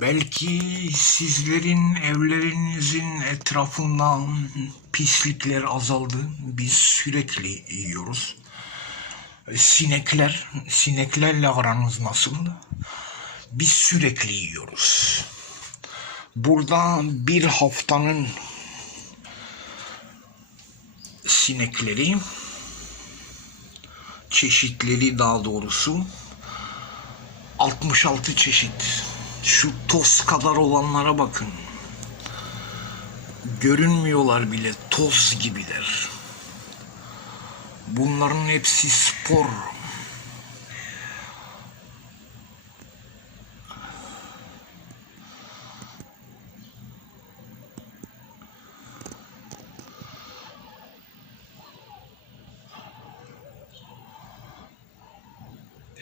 Belki sizlerin evlerinizin etrafından pislikler azaldı. Biz sürekli yiyoruz. Sinekler, sineklerle aranız nasıl? Biz sürekli yiyoruz. Burada bir haftanın sinekleri, çeşitleri daha doğrusu 66 çeşit. Şu toz kadar olanlara bakın. Görünmüyorlar bile toz gibiler. Bunların hepsi spor.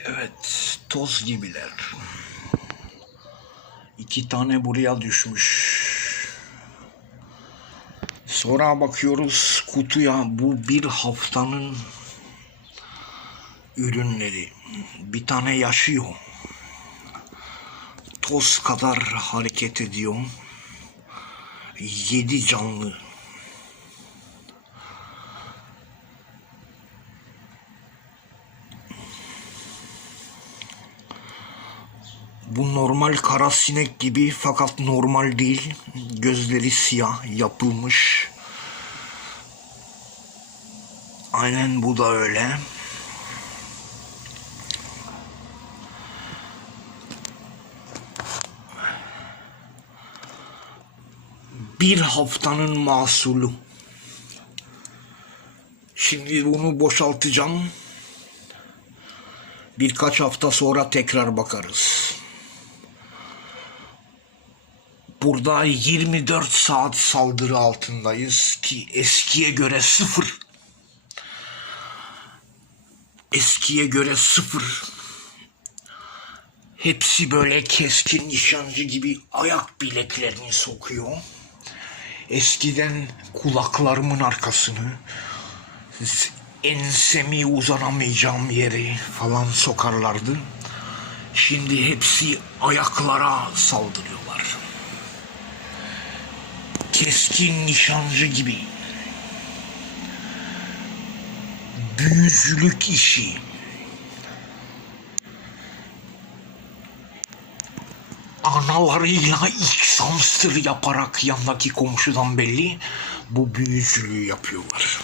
Evet, toz gibiler. İki tane buraya düşmüş. Sonra bakıyoruz kutuya bu bir haftanın ürünleri. Bir tane yaşıyor. Toz kadar hareket ediyor. Yedi canlı. Bu normal kara sinek gibi fakat normal değil. Gözleri siyah yapılmış. Aynen bu da öyle. Bir haftanın mahsulü. Şimdi bunu boşaltacağım. Birkaç hafta sonra tekrar bakarız. Burada 24 saat saldırı altındayız ki eskiye göre sıfır. Eskiye göre sıfır. Hepsi böyle keskin nişancı gibi ayak bileklerini sokuyor. Eskiden kulaklarımın arkasını, ensemi uzanamayacağım yeri falan sokarlardı. Şimdi hepsi ayaklara saldırıyorlar. Keskin nişancı gibi. Büyücülük işi. Analarıyla ilk yaparak yandaki komşudan belli bu büyücülüğü yapıyorlar.